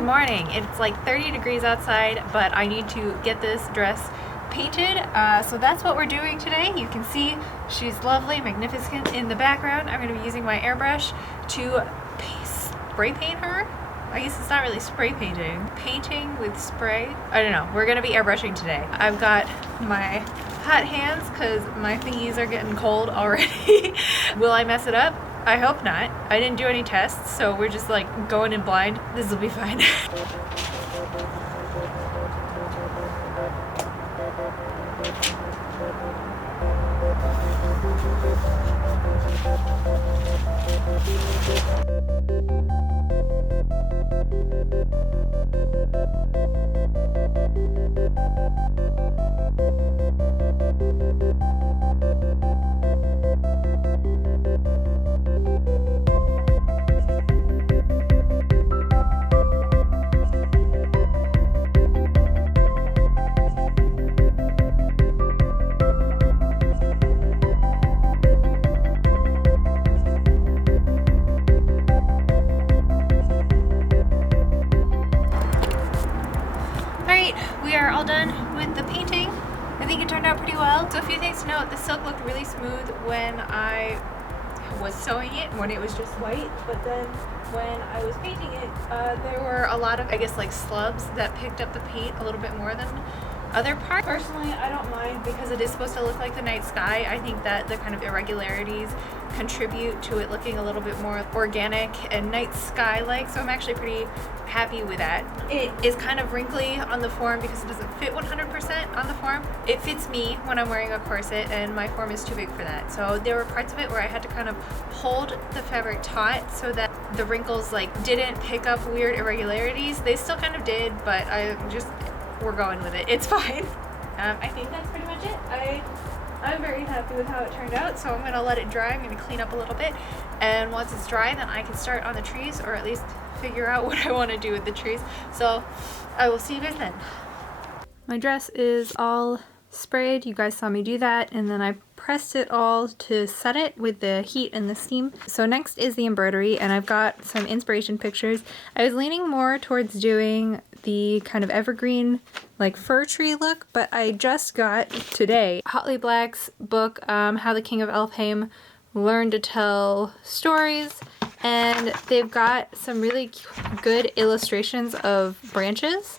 Good morning. It's like 30 degrees outside, but I need to get this dress painted. So that's what we're doing today. You can see she's lovely, magnificent in the background. I'm going to be using my airbrush to spray paint her. I guess it's not really spray painting. Painting with spray. I don't know. We're going to be airbrushing today. I've got my hot hands because my thingies are getting cold already. Will I mess it up? I hope not. I didn't do any tests, so we're just like going in blind. This will be fine. We are all done with the painting. I think it turned out pretty well. So a few things to note, the silk looked really smooth when I was sewing it, when it was just white, but then when I was painting it, there were a lot of, I guess, like slubs that picked up the paint a little bit more than other parts. Personally, I don't mind because it is supposed to look like the night sky. I think that the kind of irregularities contribute to it looking a little bit more organic and night sky-like, so I'm actually pretty happy with that. It is kind of wrinkly on the form because it doesn't fit 100% on the form. It fits me when I'm wearing a corset and my form is too big for that. So there were parts of it where I had to kind of hold the fabric taut so that the wrinkles like didn't pick up weird irregularities. They still kind of did, but we're going with it. It's fine. I think that's pretty much it. I'm very happy with how it turned out, so I'm gonna let it dry. I'm gonna clean up a little bit, and once it's dry, then I can start on the trees, or at least figure out what I want to do with the trees. So I will see you guys then. My dress is all sprayed. You guys saw me do that, and then I pressed it all to set it with the heat and the steam. So next is the embroidery, and I've got some inspiration pictures. I was leaning more towards doing the kind of evergreen like fir tree look, but I just got today Holly Black's book, How the King of Elfheim Learned to Tell Stories, and they've got some really good illustrations of branches.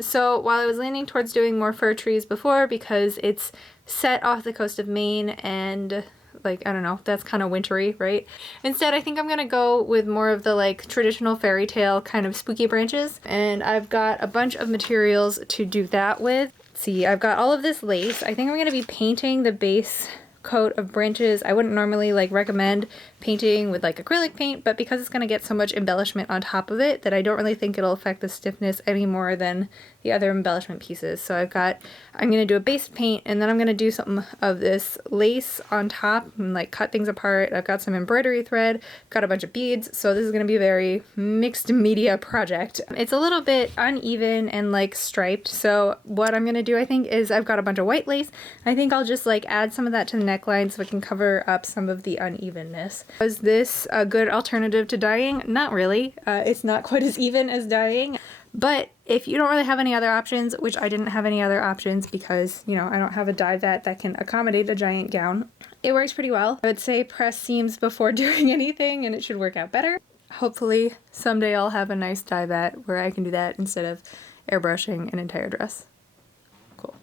So while I was leaning towards doing more fir trees before because it's set off the coast of Maine and like, I don't know, that's kind of wintry, right? Instead, I think I'm gonna go with more of the like traditional fairy tale kind of spooky branches, and I've got a bunch of materials to do that with. Let's see, I've got all of this lace. I think I'm gonna be painting the base coat of branches. I wouldn't normally like recommend painting with like acrylic paint, but because it's going to get so much embellishment on top of it that I don't really think it'll affect the stiffness any more than the other embellishment pieces. So I'm going to do a base paint, and then I'm going to do something of this lace on top and like cut things apart. I've got some embroidery thread, got a bunch of beads, so this is going to be a very mixed media project. It's a little bit uneven and like striped, so what I'm going to do, I think, is I've got a bunch of white lace. I think I'll just like add some of that to the neckline so it can cover up some of the unevenness. Was this a good alternative to dyeing? Not really. It's not quite as even as dyeing. But if you don't really have any other options, which I didn't have any other options because, you know, I don't have a dye vat that can accommodate a giant gown, it works pretty well. I would say press seams before doing anything and it should work out better. Hopefully someday I'll have a nice dye vat where I can do that instead of airbrushing an entire dress. Cool.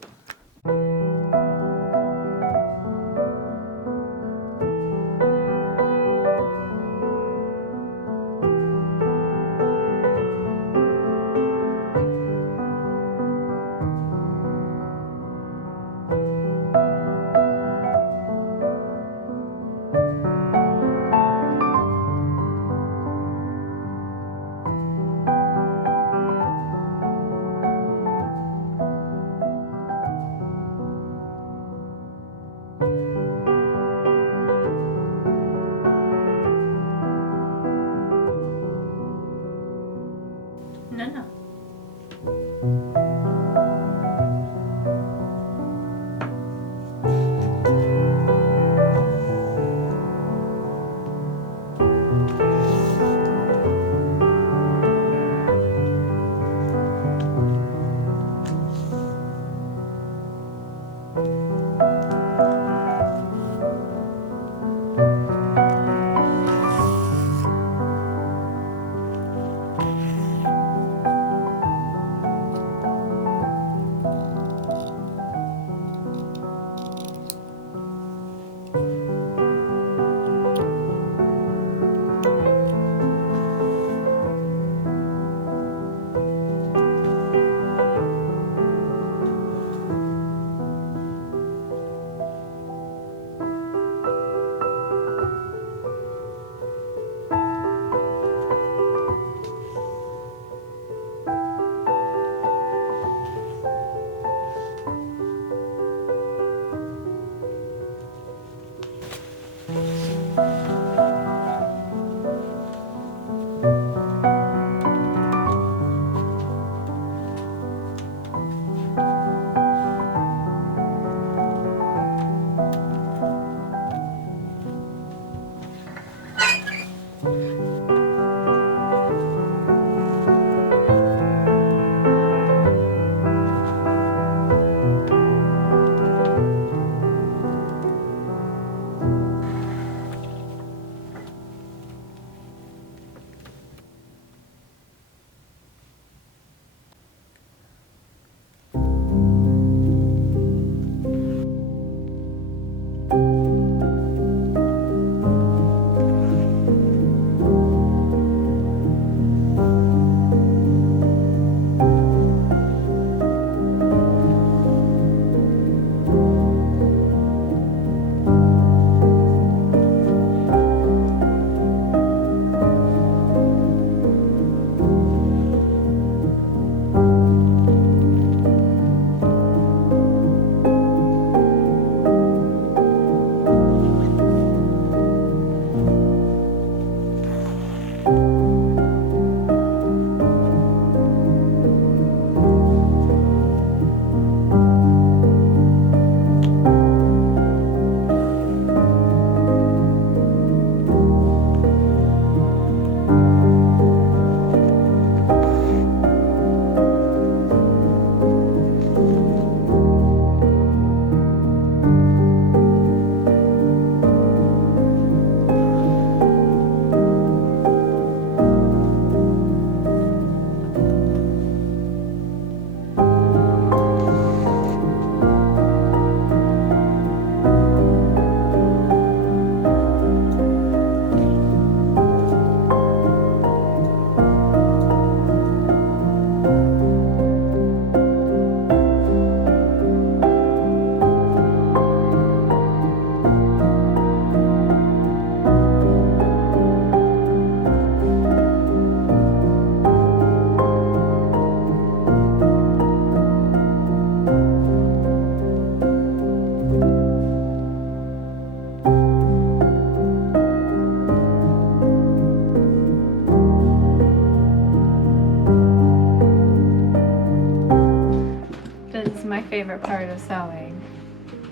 My favorite part of sewing,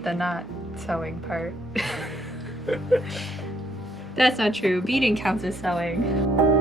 the not sewing part. That's not true. Beading counts as sewing.